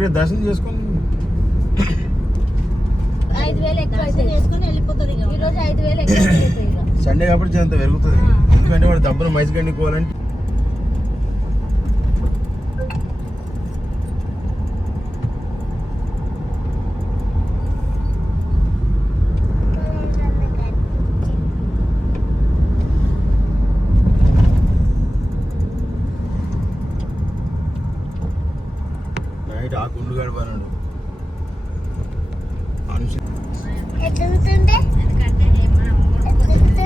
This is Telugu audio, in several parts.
ఇప్పుడు దర్శనం చేసుకొని 5,000 ఎక్కువ చేసుకొని వెళ్ళిపోతుంది. ఈరోజు 5,000 ఎక్కువ. సండే కాబట్టి అంత పెరుగుతుంది. ఎందుకంటే వాడు డబ్బులు మైస్ గండుకోవాలంటే నైట్ ఆ గుండు గడపన్నాడు ఎట్లుంటుండే ఎందుకంటే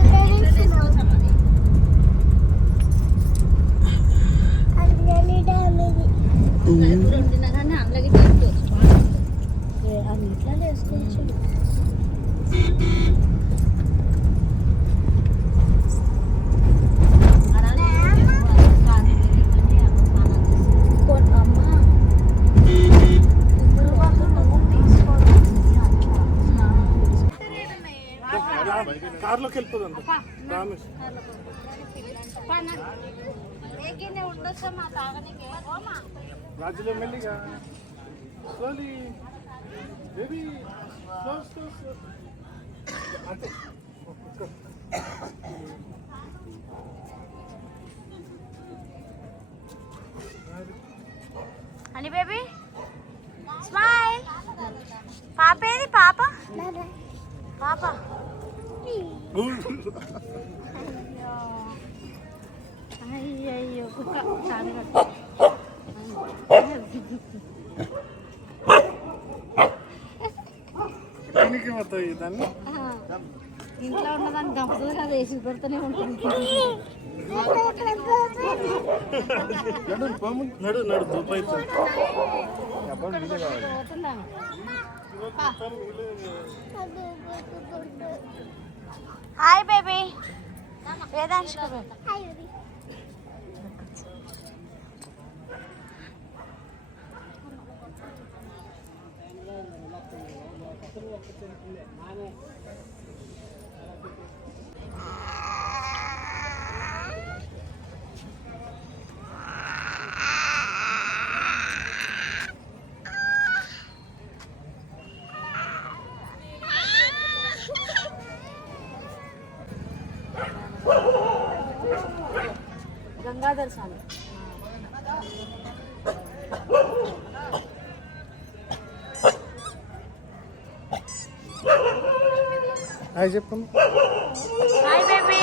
కార్లోకి వెళ్ళిపోదాం. రాజులో మెల్లిగా slowly baby slow slow slow అంతే. అని బేబీ స్మైల్. పాప ఏది పాప? పాప అయ్యయ్యో కుక్క దాన్ని ఇంట్లో ఉన్నదాన్ని గంపలు కదా వేసి పెడుతూనే ఉంటుంది. నడు నడు Dubai hi baby Vedansh. Gangadhar Swami hi చెప్పండి. Hi baby.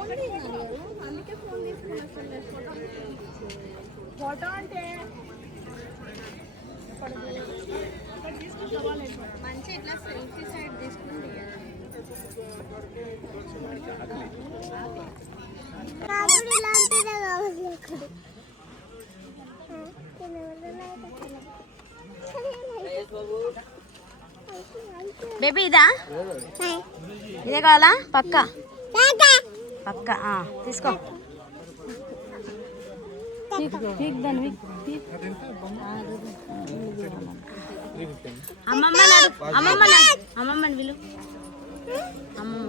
ఒకటి ఫోటో అంటే మంచి ఇట్లా సెల్ఫీ సైడ్ తీసుకుంది. బేబీ ఇదా? ఇదే కావాలా? పక్క పక్క తీసుకో. అమ్మమ్మ అమ్మమ్మ అమ్మమ్మని విలు. అమ్మమ్మ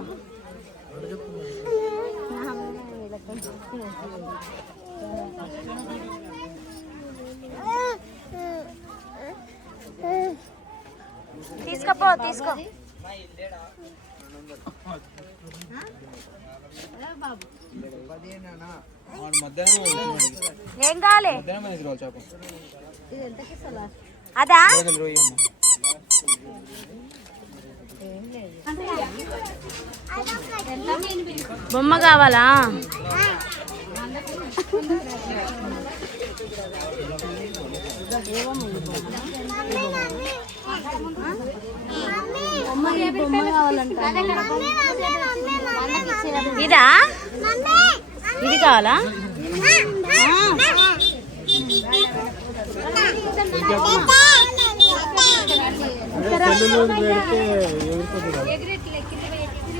తీసుకోపో తీసుకో. ఏం కావాలి? అదా బొమ్మ కావాలా? బొమ్మ కావాలంట. ఇదా? ఇది కావాలా?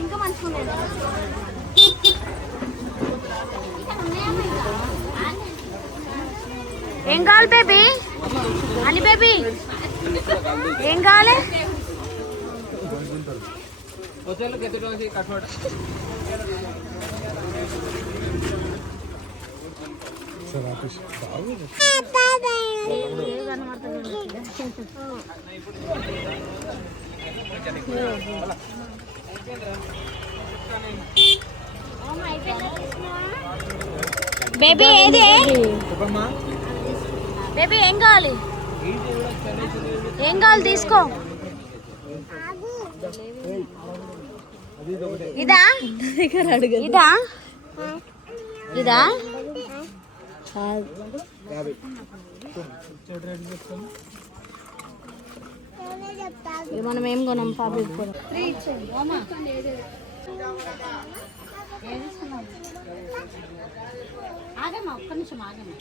ఇంకా మంచిగా ఏం కావాలి బేబీ? అని బేబీ ఏం కావాలి? సరే ఆపేసి బేబీ ఏది? బేబీ ఏం కావాలి? ఏం కావాలి తీసుకో. ఇదా ఇదా ఇదా? మనం ఏం కొనం పాపి ఆగమ్మా ఒక్క నిమిషం ఆగమ్మా.